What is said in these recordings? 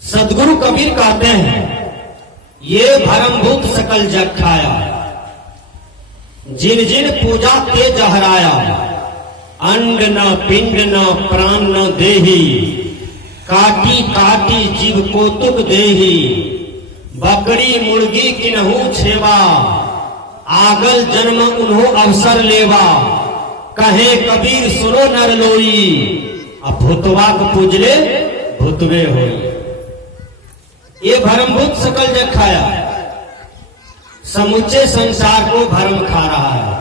सदगुरु कबीर कहते हैं, ये भरमभूत सकल जग खाया, जिन जिन पूजा ते जहराया, अंड न पिंड न प्राण न देही, काटी काटी जीव कोतुक देही, बकरी मुर्गी किन्हू छेवा, आगल जन्म उन्हों अवसर लेवा, कहे कबीर सुनो नर लोई, अब भूतवा को पूजले भूतवे होई। ये भरमभूत सकल जग खाया, समुचे संसार को भरम खा रहा है।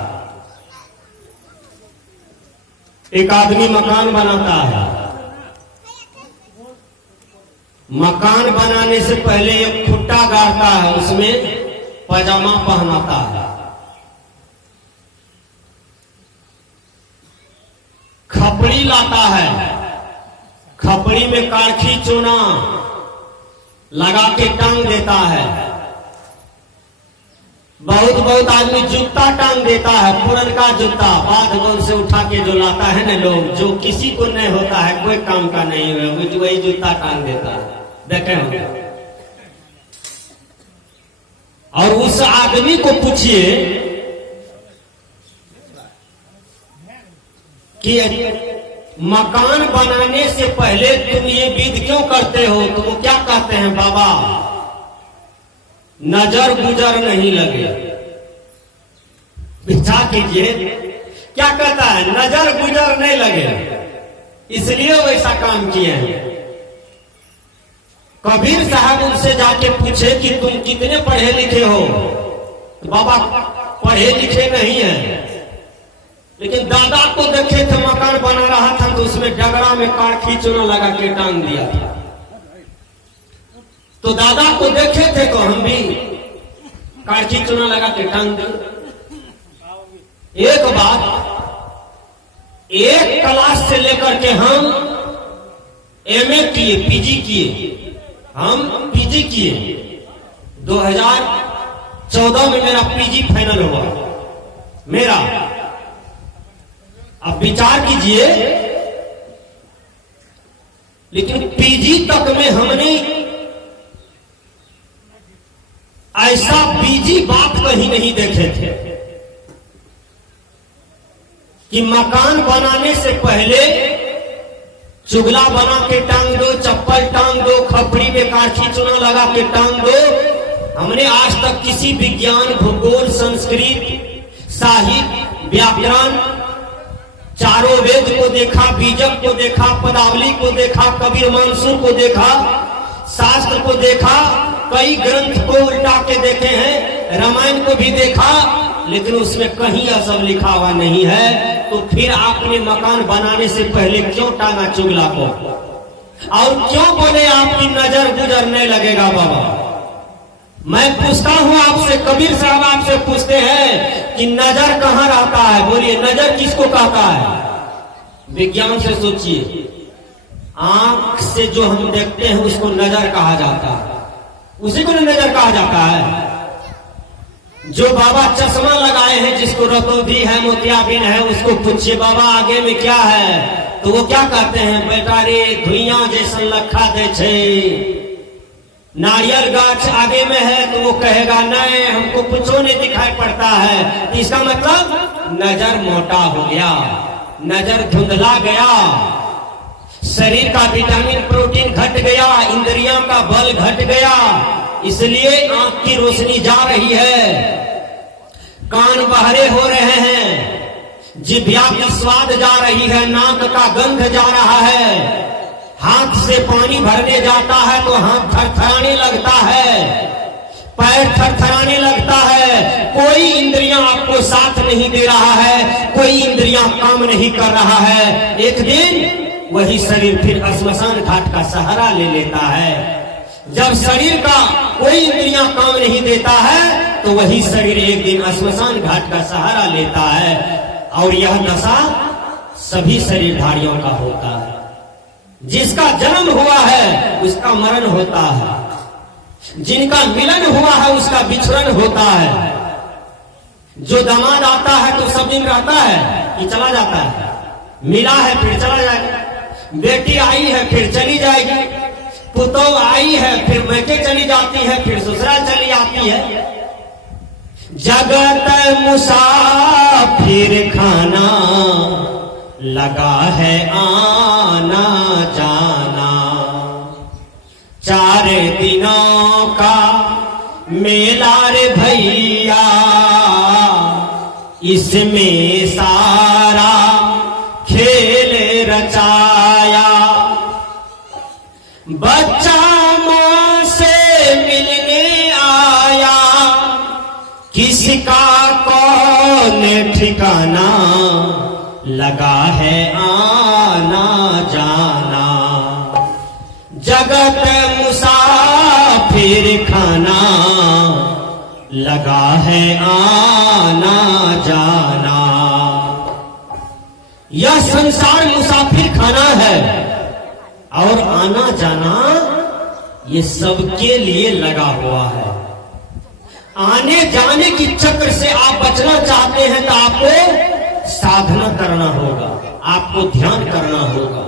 एक आदमी मकान बनाता है, मकान बनाने से पहले एक खुट्टा गाड़ता है, उसमें पजामा पहनाता है, खपड़ी लाता है, खपड़ी में कारखी चूना लगा के टांग देता है। बहुत आदमी जूता टांग देता है, पुरनका जूता बाध वन से उठा के जो लाता है ना लोग, जो किसी को नहीं होता है, कोई काम का नहीं है, वही जूता टांग देता है। देखे होंगे। और उस आदमी को पूछिए कि मकान बनाने से पहले तुम ये विधि क्यों करते हो, तो वो क्या कहते हैं, बाबा नजर गुजर नहीं लगे। विचार कीजिए, क्या कहता है, नजर गुजर नहीं लगे, इसलिए वैसा काम किए हैं। कबीर साहब उनसे जाके पूछे कि तुम कितने पढ़े लिखे हो, तो बाबा पढ़े लिखे नहीं है, लेकिन दादा को देखे थे मकान बना रहा था तो उसमें डगरा में कारखी चूना लगा के टांग दिया था। तो दादा को देखे थे तो हम भी कारखी चूना लगा के टांग दिए। एक बात, एक क्लास से लेकर के हम एमए किए, पीजी किए, हम पीजी किए। 2014 में मेरा पीजी फाइनल हुआ मेरा। अब विचार कीजिए, लेकिन पीजी तक में हमने ऐसा पीजी बात कहीं नहीं देखे थे कि मकान बनाने से पहले चुगला बना के टांग दो, चप्पल टांग दो, खपड़ी में कारखी चूना लगा के टांग दो। हमने आज तक किसी विज्ञान, भूगोल, संस्कृत, साहित्य, व्याकरण, चारों वेद को देखा, बीजक को देखा, पदावली को देखा, कबीर मंसूर को देखा, शास्त्र को देखा, कई ग्रंथ को उल्टा के देखे हैं, रामायण को भी देखा, लेकिन उसमें कहीं यह सब लिखा हुआ नहीं है। तो फिर आपने मकान बनाने से पहले क्यों टांगा चुगला को, और क्यों बोले आपकी नजर गुजर नहीं लगेगा। बाबा मैं पूछता हूं आपसे, कबीर साहब आपसे पूछते हैं कि नजर कहां रहता है, बोलिए नजर किसको कहता है। विज्ञान से सोचिए, आंख से जो हम देखते हैं उसको नजर कहा जाता है, उसी को नजर कहा जाता है। जो बाबा चश्मा लगाए हैं, जिसको रतौंधी है, मोतियाबिंद है, उसको पूछिए बाबा आगे में क्या है, तो वो क्या कहते हैं, बेटा रे धुइया जैसन लखा दे छे। नारियल गाछ आगे में है तो वो कहेगा नहीं हमको कुछ नहीं दिखाई पड़ता है, इसका मतलब नजर मोटा हो गया, नजर धुंधला गया, शरीर का विटामिन प्रोटीन घट गया, इंद्रियों का बल घट गया, इसलिए आंख की रोशनी जा रही है, कान बहरे हो रहे हैं, जिह्वा की स्वाद जा रही है, नाक का गंध जा रहा है, हाथ से पानी भरने जाता है तो हाथ थरथराने लगता है, पैर थरथराने लगता है, कोई इंद्रियां आपको साथ नहीं दे रहा है, कोई इंद्रियां काम नहीं कर रहा है। एक दिन वही शरीर फिर श्मशान घाट का सहारा ले लेता है। जब शरीर का कोई इंद्रियां काम नहीं देता है तो वही शरीर एक दिन श्मशान घाट का सहारा लेता है। और यह दशा सभी शरीरधारियों का होता है। जिसका जन्म हुआ है उसका मरण होता है, जिनका मिलन हुआ है उसका बिछड़न होता है। जो दामाद आता है तो सब दिन रहता है कि चला जाता है, मिला है फिर चला जाएगा, बेटी आई है फिर चली जाएगी, पुतौ आई है, फिर मैके चली जाती है, फिर ससुराल चली आती है। जगत मुसाफिर खाना, लगा है आना जाना। 4 दिनों का मेला रे भैया, इसमें सारा खेल रचाया। बच्चा मां से मिलने आया, किसका कौन ठिकाना, लगा है आना जाना। जगत मुसाफिर खाना, लगा है आना जाना। यह संसार मुसाफिर खाना है और आना जाना ये सबके लिए लगा हुआ है। आने जाने की चक्र से आप बचना चाहते हैं तो आपको साधना करना होगा, आपको ध्यान करना होगा,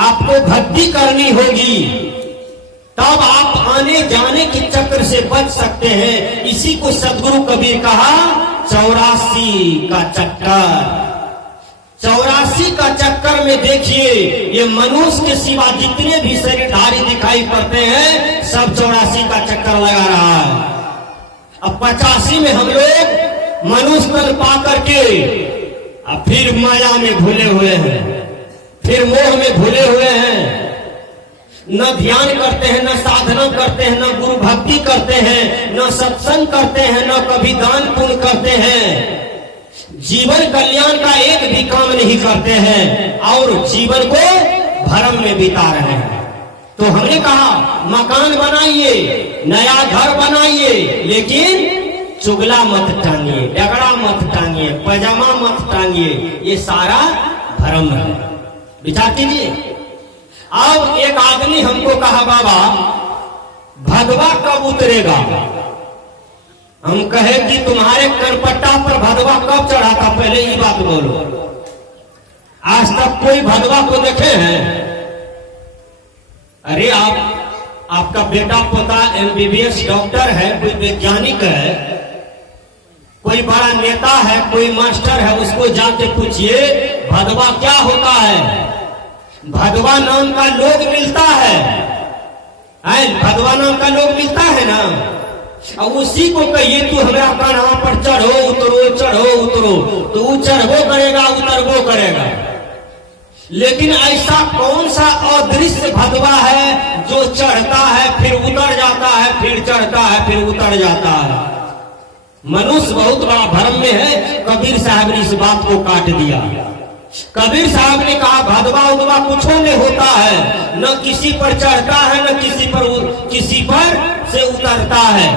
आपको भक्ति करनी होगी, तब आप आने जाने के चक्र से बच सकते हैं। इसी को सदगुरु कबीर कहा 84 का चक्कर। 84 का चक्कर में देखिए, ये मनुष्य के सिवा जितने भी शरीरधारी दिखाई पड़ते हैं सब 84 का चक्कर लगा रहा है। अब 85 में हम लोग मनुष्य तन पा करके अब फिर माया में भूले हुए हैं, फिर मोह में भूले हुए हैं। न ध्यान करते हैं, न साधना करते हैं, न गुरु भक्ति करते हैं, न सत्संग करते हैं, न कभी दान पुण्य करते हैं। जीवन कल्याण का एक भी काम नहीं करते हैं और जीवन को भ्रम में बिता रहे हैं। तो हमने कहा मकान बनाइए, नया घर बनाइए, लेकिन चुगला मत टांगिए, डगड़ा मत टांगिए, पैजामा मत टांगिए, ये सारा भ्रम है। विचार कीजिए। अब एक आदमी हमको कहा बाबा भदवा कब उतरेगा? हम कहे कि तुम्हारे कनपट्टा पर भदवा कब चढ़ा था, पहले ये बात बोलो। आज तक कोई भदवा को देखे हैं? अरे आपका बेटा पोता MBBS डॉक्टर है, कोई वैज्ञानिक है, कोई बड़ा नेता है, कोई मास्टर है, उसको जाके पूछिए भदवा क्या होता है। भदवा नाम का लोग मिलता है, भदवा नाम का लोग मिलता है ना। और उसी को कहिए तू हमारा कान्हा पर चढ़ो उतरो, चढ़ो उतरो, तो वो चढ़बो करेगा, उतरबो करेगा। लेकिन ऐसा कौन सा अदृश्य भदवा है जो चढ़ता है फिर उतर जाता है, फिर चढ़ता है फिर उतर जाता है? मनुष्य बहुत बड़ा भ्रम में है। कबीर साहब ने इस बात को काट दिया। कबीर साहब ने कहा भदवा उदवा कुछ नहीं होता है, न किसी पर चढ़ता है, न किसी पर से उतरता है।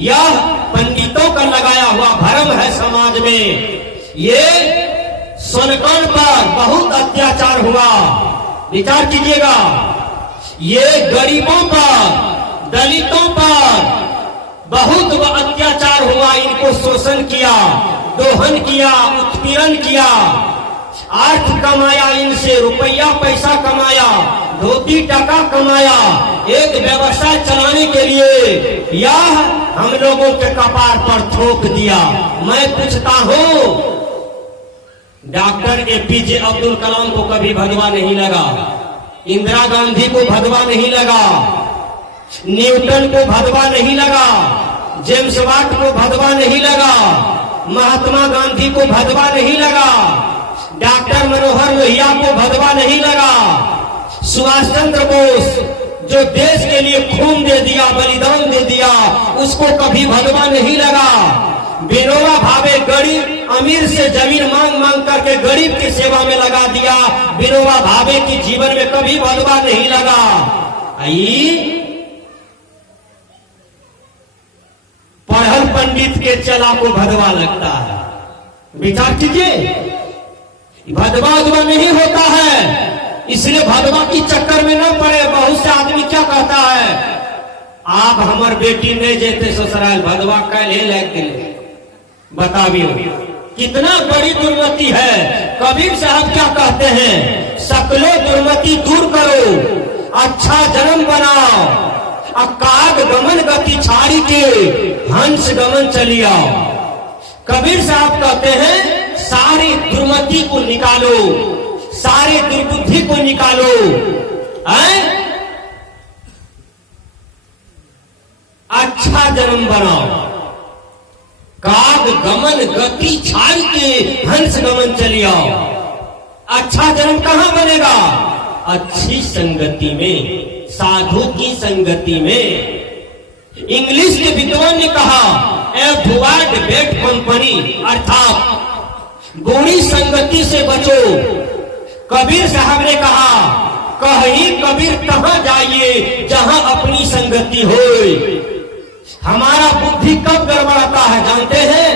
यह पंडितों का लगाया हुआ भ्रम है समाज में। ये सोनकण पर बहुत अत्याचार हुआ, विचार कीजिएगा। ये गरीबों पर, दलितों पर बहुत अत्याचार हुआ, इनको शोषण किया, दोहन किया, उत्पीड़न किया, अर्थ कमाया, इनसे रुपया पैसा कमाया, धोती टका कमाया, एक व्यवसाय चलाने के लिए यह हम लोगों के कपार पर थोप दिया। मैं पूछता हूँ, डॉक्टर APJ अब्दुल कलाम को कभी भदवा नहीं लगा, इंदिरा गांधी को भदवा नहीं लगा, न्यूटन को भदवा नहीं लगा, जेम्स वाट को भदवा नहीं लगा, महात्मा गांधी को भदवा नहीं लगा, डॉक्टर मनोहर लोहिया को भदवा नहीं लगा, सुभाष चंद्र बोस जो देश के लिए खून दे दिया, बलिदान दे दिया, उसको कभी भदवा नहीं लगा। विनोबा भावे गरीब अमीर से जमीन मांग मांग करके गरीब की सेवा में लगा दिया। विनोबा भावे की जीवन में कभी भदवा नहीं लगा। पढ़ल पंडित के चला को भदवा लगता है। विचार कीजिए, भदवा उदवा नहीं होता है, इसलिए भदवा की चक्कर में न पड़े। बहुत से आदमी क्या कहता है, आप हमार बेटी नहीं जेते ससुराल, भदवा कैले लग गए। बताइए कितना बड़ी दुर्मति है। कबीर साहब क्या कहते हैं, सकलो दुर्मति दूर करो, अच्छा जन्म बनाओ, काग गमन गति छाड़ी के हंस गमन चली आओ। कबीर साहब कहते हैं सारी दुर्मति को निकालो, सारे दुर्बुद्धि को निकालो, अच्छा जन्म बनाओ, काग गमन गति छाड़ के हंस गमन चली आओ। अच्छा जन्म कहां बनेगा? अच्छी संगति में, साधु की संगति में। इंग्लिश के विद्वान ने कहा अवॉइड बैड कंपनी, अर्थात बुरी संगति से बचो। कबीर साहब ने कहा कहीं कबीर कहां जाइए जहां अपनी संगति हो। हमारा बुद्धि कब गड़बड़ाता है जानते हैं?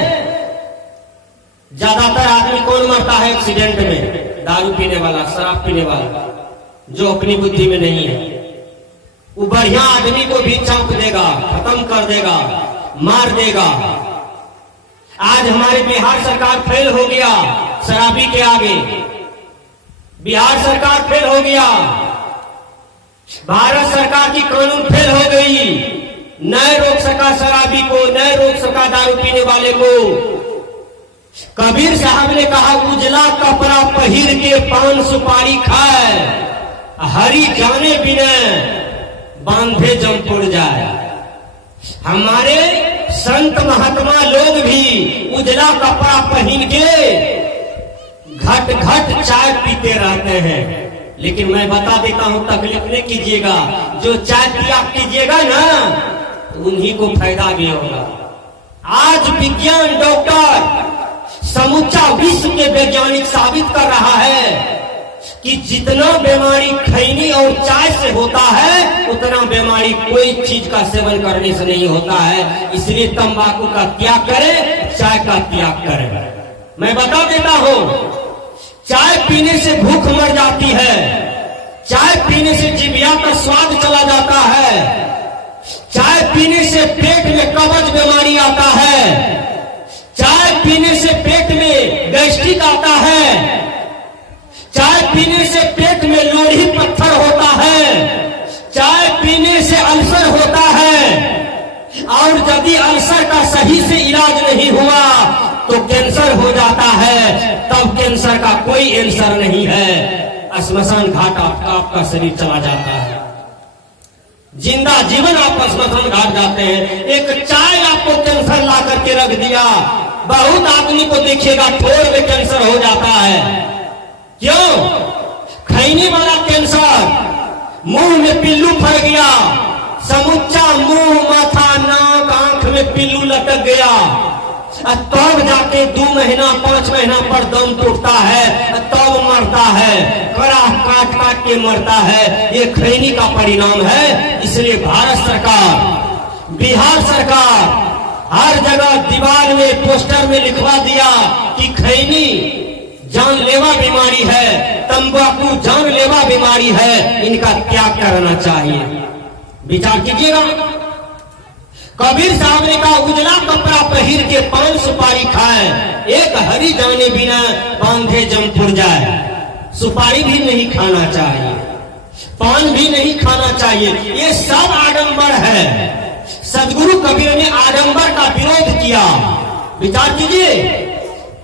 ज्यादातर आदमी कौन मरता है एक्सीडेंट में? दारू पीने वाला, शराब पीने वाला, जो अपनी बुद्धि में नहीं है। वो बढ़िया आदमी को भी चौंक देगा, खत्म कर देगा, मार देगा। आज हमारे बिहार सरकार फेल हो गया शराबी के आगे। बिहार सरकार फेल हो गया, भारत सरकार की कानून फेल हो गई। न रोक सका शराबी को, न रोक सका दारू पीने वाले को। कबीर साहब ने कहा उजला कपड़ा पहिर के पान सुपारी खाए, हरी जाने बिना बांधे जमपुर जाए। हमारे संत महात्मा लोग भी उजला कपड़ा पहन के घट घट चाय पीते रहते हैं। लेकिन मैं बता देता हूं, तकलीफ नहीं कीजिएगा, जो चाय पिया कीजिएगा ना उन्हीं को फायदा भी होगा। आज विज्ञान, डॉक्टर, समूचा विश्व के वैज्ञानिक साबित कर रहा है कि जितना बीमारी खैनी और चाय से होता है उतना बीमारी कोई चीज का सेवन करने से नहीं होता है। इसलिए तंबाकू का त्याग करें, चाय का त्याग करें। मैं बता देता हूं, चाय पीने से भूख मर जाती है, चाय पीने से जिभिया का स्वाद चला जाता है, चाय पीने से पेट में कब्ज बीमारी आता है, चाय पीने से पेट में गैस्ट्रिक आता है, चाय पीने से पेट में लोही पत्थर होता है, चाय पीने से अल्सर होता है। और यदि अल्सर का सही से इलाज नहीं हुआ तो कैंसर हो जाता है। तब कैंसर का कोई आंसर नहीं है, श्मशान घाट आपका शरीर चला जाता है। जिंदा जीवन आप श्मशान घाट जाते हैं। एक चाय आपको कैंसर ला करके रख दिया। बहुत आदमी को देखिएगा ठोर में कैंसर हो जाता है। क्यों? खैनी वाला कैंसर, मुंह में पिल्लू फर गया, समूचा मुंह, माथा, नाक, आंख में पिल्लू लटक गया। तब जाके 2 महीना 5 महीना पर दम टूटता है, तब मरता है, कड़ा काट काट के मरता है। ये खैनी का परिणाम है। इसलिए भारत सरकार, बिहार सरकार हर जगह दीवार में, पोस्टर में लिखवा दिया कि खैनी जानलेवा बीमारी है, तंबाकू जानलेवा बीमारी है, इनका त्याग करना चाहिए। विचार कीजिएगा। कबीर साहब ने कहा उजला कपड़ा पहिर के पान सुपारी खाए, एक हरी जाने बिना बांधे जमपुर जाए। सुपारी भी नहीं खाना चाहिए, पान भी नहीं खाना चाहिए। ये सब आडंबर है। सदगुरु कबीर ने आडंबर का विरोध किया। विचार कीजिए,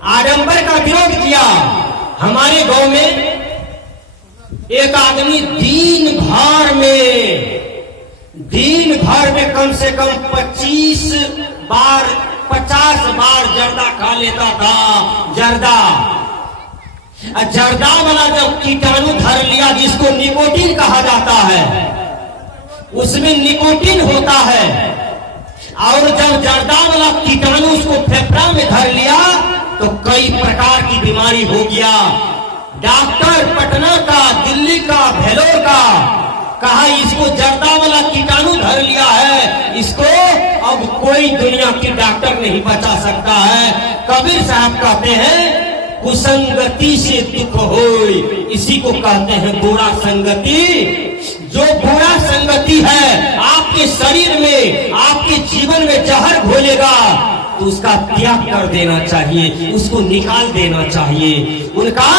आडंबर का विरोध किया। हमारे गांव में एक आदमी दिन भर में कम से कम 50 बार जर्दा खा लेता था। जर्दा वाला जब कीटाणु धर लिया, जिसको निकोटीन कहा जाता है, उसमें निकोटीन होता है। और जब जर्दा वाला कीटाणु उसको फेफड़ा में धर लिया तो कई प्रकार की बीमारी हो गया। डॉक्टर पटना का, दिल्ली का, भेलोर का कहा इसको जर्दा वाला कीटाणु धर लिया है, इसको अब कोई दुनिया की डॉक्टर नहीं बचा सकता है। कबीर साहब कहते हैं कुसंगति से दुख होय, इसी को कहते हैं बुरा संगति। जो बुरा संगति है आपके शरीर में, आपके जीवन में जहर घोलेगा तो उसका त्याग कर देना चाहिए, उसको निकाल देना चाहिए, उनका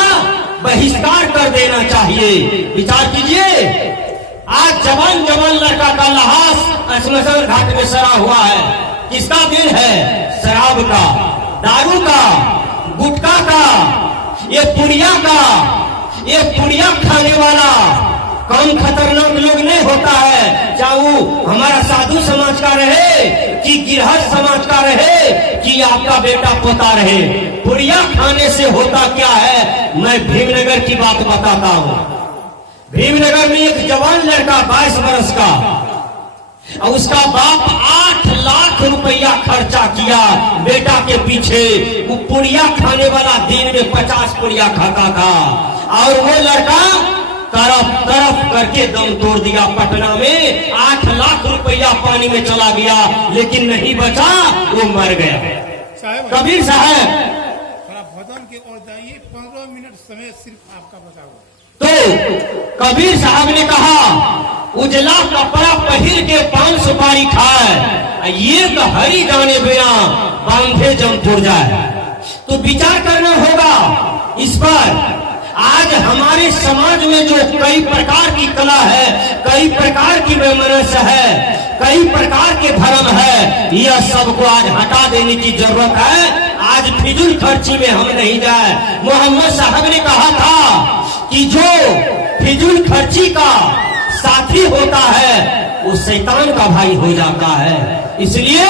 बहिष्कार कर देना चाहिए। विचार कीजिए, आज जवान जवान लड़का का लहास श्मशान घाट में सड़ा हुआ है। किसका दिल है? शराब का, दारू का, गुटखा का, ये पुड़िया का, ये पुड़िया खाने वाला कम खतरनाक लोग नहीं होता है, चाहे वो हमारा साधु समाज का रहे कि गृहस्थ समाज का रहे कि आपका बेटा पोता रहे। पुड़िया खाने से होता क्या है, मैं भीमनगर की बात बताता हूँ। भीमनगर में एक जवान लड़का 22 वर्ष का, और उसका बाप 8 लाख रुपया खर्चा किया बेटा के पीछे। वो पुड़िया खाने वाला दिन में 50 पुड़िया खाता था, और वो लड़का तरफ तरफ करके दम तोड़ दिया। पटना में 8 लाख रुपया पानी में चला गया, लेकिन नहीं बचा, वो मर गया। कबीर साहब थोड़ा भजन की ओर जाइए, 15 मिनट समय सिर्फ आपका बचा हुआ। तो कबीर साहब ने कहा, उजला कपड़ा पहन के 5 सुपारी खाए, ये तो हरी जाने बिना बांधे जमपुर जाए। तो विचार करना होगा इस पर। आज हमारे समाज में जो कई प्रकार की कला है, कई प्रकार की वैमनस्य है, कई प्रकार के धर्म है, यह सबको आज हटा देने की जरूरत है। आज फिजूल खर्ची में हम नहीं जाए। मोहम्मद साहब ने कहा था कि जो फिजूल खर्ची का साथी होता है वो शैतान का भाई हो जाता है। इसलिए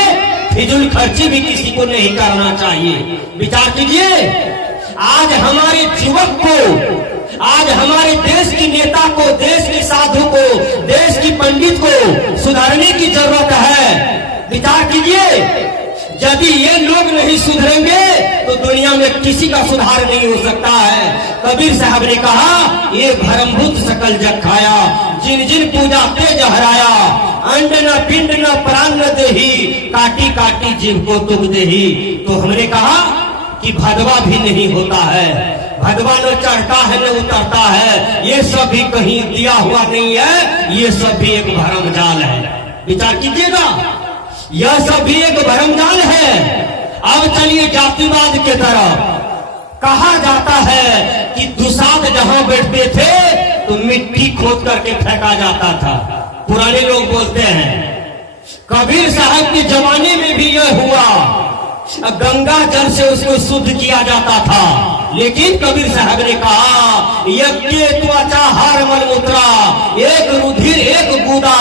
फिजूल खर्ची भी किसी को नहीं करना चाहिए। विचार कीजिए, आज हमारे युवक को, आज हमारे देश की नेता को, देश के साधु को, देश की पंडित को सुधारने की जरूरत है। विचार कीजिए, यदि ये लोग नहीं सुधरेंगे तो दुनिया में किसी का सुधार नहीं हो सकता है। कबीर साहब ने कहा, ये भरमभूत सकल जग खाया, जिन जिन पूजा तेज हराया, अंड न पिंड न प्राण न देही, काटी काटी जीव को तुम देही। तो हमने कहा कि भदवा भी नहीं होता है, भदवा न चढ़ता है न उतरता है, ये सब भी कहीं दिया हुआ नहीं है, ये सब भी एक भरमजाल है। विचार कीजिएगा, यह सब भी एक भरमजाल है। अब चलिए जातिवाद के तरफ। कहा जाता है कि दुसाध जहां बैठते थे तो मिट्टी खोद करके फेंका जाता था, पुराने लोग बोलते हैं। कबीर साहब के जमाने में भी यह हुआ, गंगा जल से उसको शुद्ध किया जाता था। लेकिन कबीर साहब ने कहा, यज्ञ त्वचा हार मलमूत्रा, एक रुधिर एक बूंदा,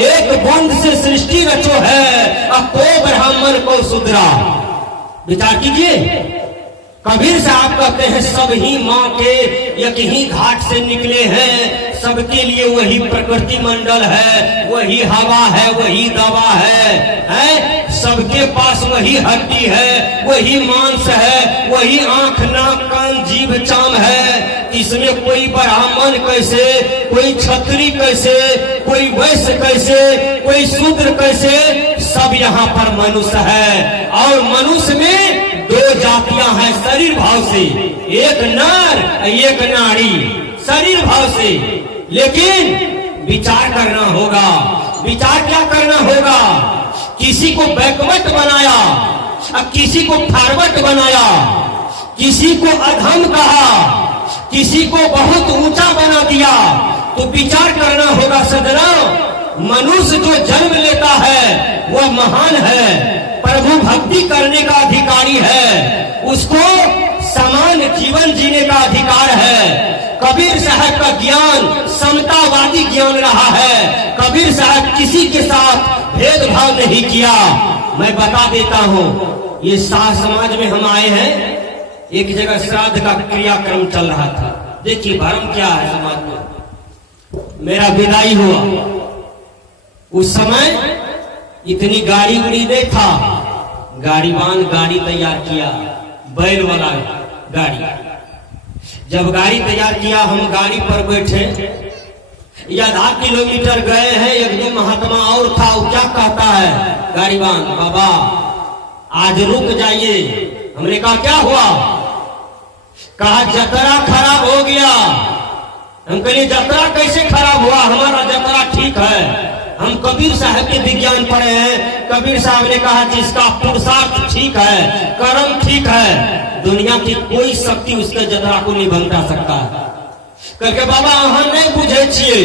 एक बूंद से सृष्टि रचो है, अब को ब्राह्मण को सुधरा। विचार कीजिए, कबीर साहब कहते हैं सब ही माँ के एक ही घाट से निकले हैं, सबके लिए वही प्रकृति मंडल है, वही हवा है, वही दवा है? सबके पास वही हड्डी है, वही मांस है, वही आंख नाक कान जीभ चाम है। इसमें कोई ब्राह्मण कैसे, कोई क्षत्रिय कैसे, कोई वैश्य कैसे, कोई शूद्र कैसे, सब यहाँ पर मनुष्य है। और मनुष्य में 2 जातियां हैं शरीर भाव से, एक नर एक नारी, शरीर भाव से। लेकिन विचार करना होगा। विचार क्या करना होगा? किसी को बैकवर्ड बनाया, किसी को फॉरवर्ड बनाया, किसी को अधम कहा, किसी को बहुत ऊंचा बना दिया। तो विचार करना होगा सजना, मनुष्य जो जन्म लेता है वह महान है, प्रभु भक्ति करने का अधिकारी है, उसको समान जीवन जीने का अधिकार है। कबीर साहब का ज्ञान समतावादी ज्ञान रहा है। कबीर साहब किसी के साथ भेदभाव नहीं किया। मैं बता देता हूँ, ये शाह समाज में हम आए हैं, एक जगह श्राद्ध का क्रियाक्रम चल रहा था। देखिए भरम क्या है समाज में। मेरा विदाई हुआ, उस समय इतनी गाड़ी उड़ी नहीं था, गाड़ीवान गाड़ी तैयार किया, बैल वाला गाड़ी। जब गाड़ी तैयार किया, हम गाड़ी पर बैठे, या आधा किलोमीटर गए हैं, एक दो महात्मा और था, वो क्या कहता है गाड़ीवान, बाबा आज रुक जाइए। हमने कहा क्या हुआ? कहा जतरा खराब हो गया। हम कहिए जतरा कैसे खराब हुआ? हमारा जतरा ठीक है। हम कबीर साहब के विज्ञान पढ़े हैं। कबीर साहब ने कहा जिसका पुरुषार्थ ठीक है, कर्म ठीक है, दुनिया की कोई शक्ति उसके जतरा को नहीं भंगा सकता। करके बाबा अहाँ नहीं बुझे छिए,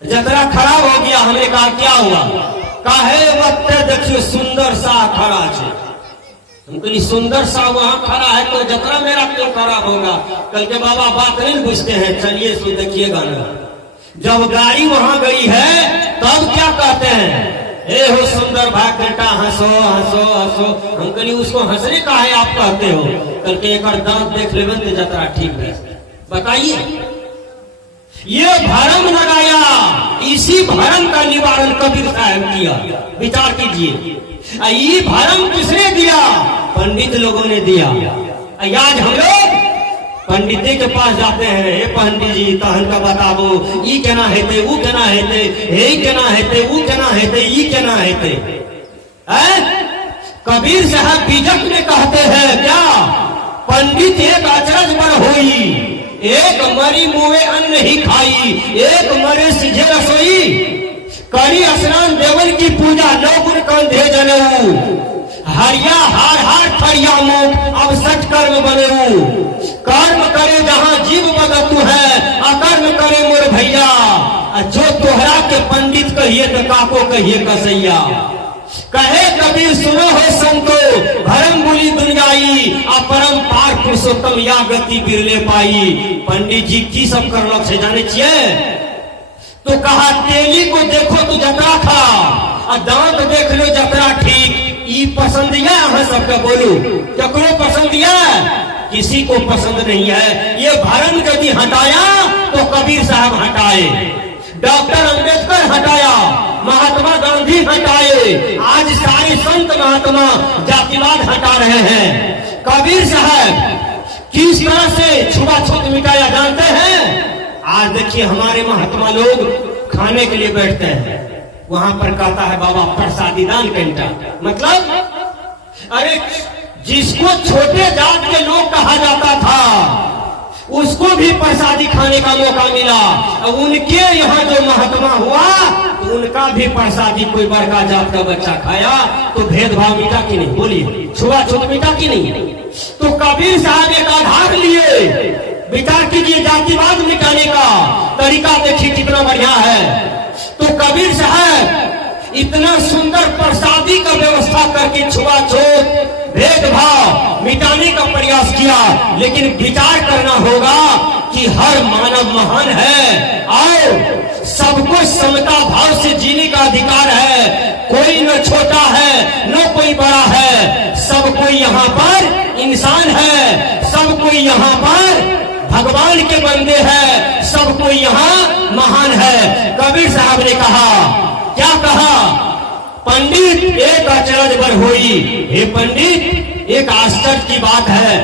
जतरा खराब हो गया। हमने कहा क्या हुआ? काहे वक्त देखियो सुंदर सा खड़ा है। हम कहली सुंदर सा वहां खड़ा है तो जतरा मेरा क्यों खराब होगा? कल के बाबा बात नहीं बुझते हैं। चलिए सो देखिएगा ना, जब गाड़ी वहां गई है तब क्या कहते हैं? ए हो सुंदर भाई बेटा हंसो हंसो हंसो। हम कहली उसको हंसने का है आप कहते हो? कल के एक दांत देख लेवे तो जतरा ठीक है। बताइए, ये भरम लगाया, इसी भरम का निवारण कबीर साहब किया। विचार कीजिए, ये भरम किसने दिया? पंडित लोगों ने दिया। आज हम लोग पंडित के पास जाते हैं, हे पंडित जी तहन का बताबो, ई केना हेते, ऊ केना हेते, हे केना हेते, ऊ केना हेते, ई केना हेते। कबीर साहब बीजक में कहते हैं क्या? पंडित एक अचरज पर होई, एक मरी मुए अन्न ही खाई, एक मरे सिझे रसोई, करी स्नान देवन की पूजा, नौगुन कंधे जनेऊ, हरिया हार हार ठरिया मुख, अब सच कर्म बनेऊ, कर्म करे जहां जीव बदतु है, अकर्म करे मोर भैया, जो तोहरा के पंडित कहिए तो काको कहिए कसैया। कहे कबीर सुनो हो संतो, भरम बुली दुनियाई, अपरम पार पुरुषोत्तम या गति बिरले पाई। पंडित जी की सब करलक से जाने छिए? तो कहा तेली को देखो तो जतरा खा, और दांत देख लो जतरा ठीक। ई पसंद है अहाँ सबका? बोलू केकरो पसंद है? किसी को पसंद नहीं है। ये भरम यदि हटाया तो कबीर साहब हटाए, डॉक्टर अंबेडकर हटाया, महात्मा गांधी हटाए, आज सारे संत महात्मा जातिवाद हटा रहे हैं। कबीर साहब किस तरह से छुआछूत मिटाया जानते हैं? आज देखिए हमारे महात्मा लोग खाने के लिए बैठते हैं, वहां पर कहता है बाबा प्रसादी दान घंटा। मतलब अरे जिसको छोटे जात के लोग कहा जाता था उसको भी प्रसादी खाने का मौका मिला। उनके यहाँ जो महात्मा हुआ तो उनका भी प्रसादी कोई बड़का जात का बच्चा खाया तो भेदभाव मिटा कि नहीं? बोलिए छुआछूत मिटा कि नहीं? तो कबीर साहब एक आधार लिए, विचार कीजिए, जातिवाद मिटाने का तरीका देखिए कितना बढ़िया है। तो कबीर साहब इतना सुंदर प्रसादी का व्यवस्था करके छुआछूत भेदभाव मिटाने का प्रयास किया। लेकिन विचार करना होगा कि हर मानव महान है और सबको समता भाव से जीने का अधिकार है। कोई न छोटा है न कोई बड़ा है, सब कोई यहाँ पर इंसान है, सब कोई यहाँ पर भगवान के बंदे हैं, सब कोई यहाँ महान है। कबीर साहब ने कहा, क्या कहा? पंडित एक अचरज बर होई। हे पंडित, एक आश्चर्य की बात है,